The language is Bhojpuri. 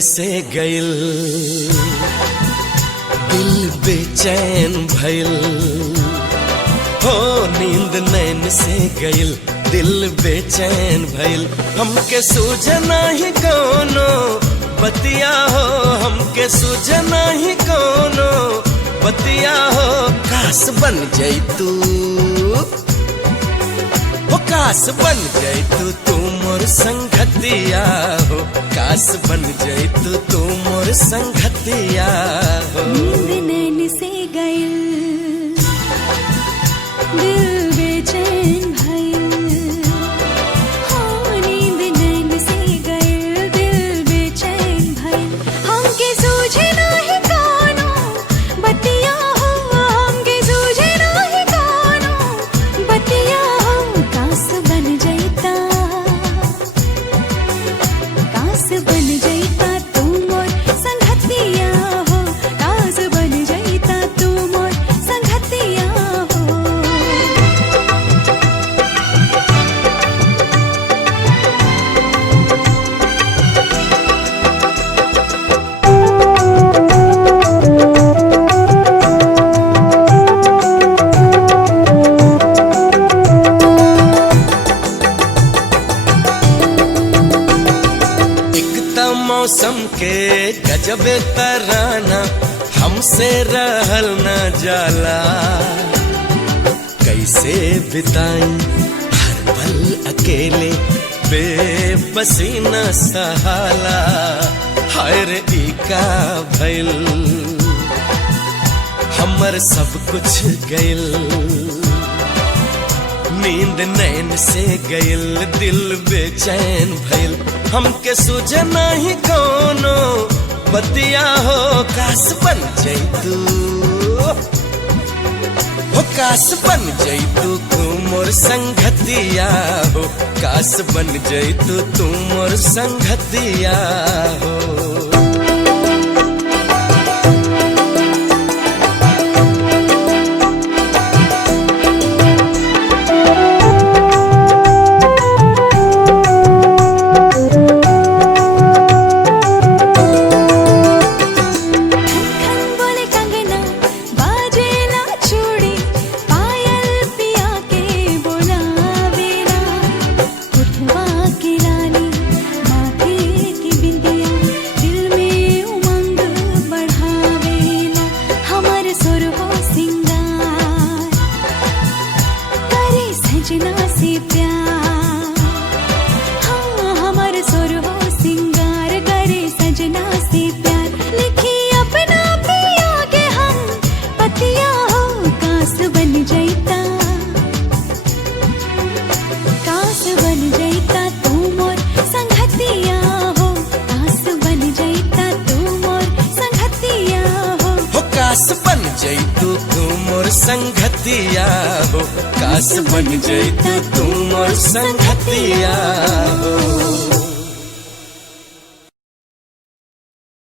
से गइल, दिल बेचैन भइल हो। नींद नैन से गइल, दिल बेचैन भइल। हमके सूझना ही कोनो बतिया हो, हमके सूझना ही कोनो बतिया हो। काश बन जाई तू, हो काश बन जाई तू मोर संगतिया हो। काश बन जाई तू मोर संगतिया हो। नींद नैन से गइल, दिल बेचैन भइल हो। नींद नैन से गइल, दिल बेचैन भइल। हमके सूझे नाही कोनो बतिया हो, हमके सूझे नाही कोनो बतिया हो। काश बन जाइता, काश बन जाइता तू मोर संगतिया हो। काश बन जाइता तू मोर संगतिया हो। मौसम के गजबे तराना हमसे रहल न जाला। कैसे बिताई हर पल अकेले, बेबसी न सहाला। हाय रे ई का भइल, हमर सब कुछ गइल। नींद नैन से गइल, दिल बेचैन भइल। हमके सूझना ही कोनो बतिया हो। काश बन जाई तू, हो काश बन जाई तू मोर संगतिया हो। काश बन जाई तू मोर संगतिया हो। सजना से प्यार, हाँ हमार सुर हो सिंगार करे सजना से प्यार। लिखी अपना पिया के हम पतिया हो। काश बन जाइता, काश बन जाइता तू मोर संगतिया हो। काश बन जाइता तू मोर संगतिया हो। हो काश बन जाई तू मोर संगतिया हो। काश बन जाई तू मोर संगतिया हो।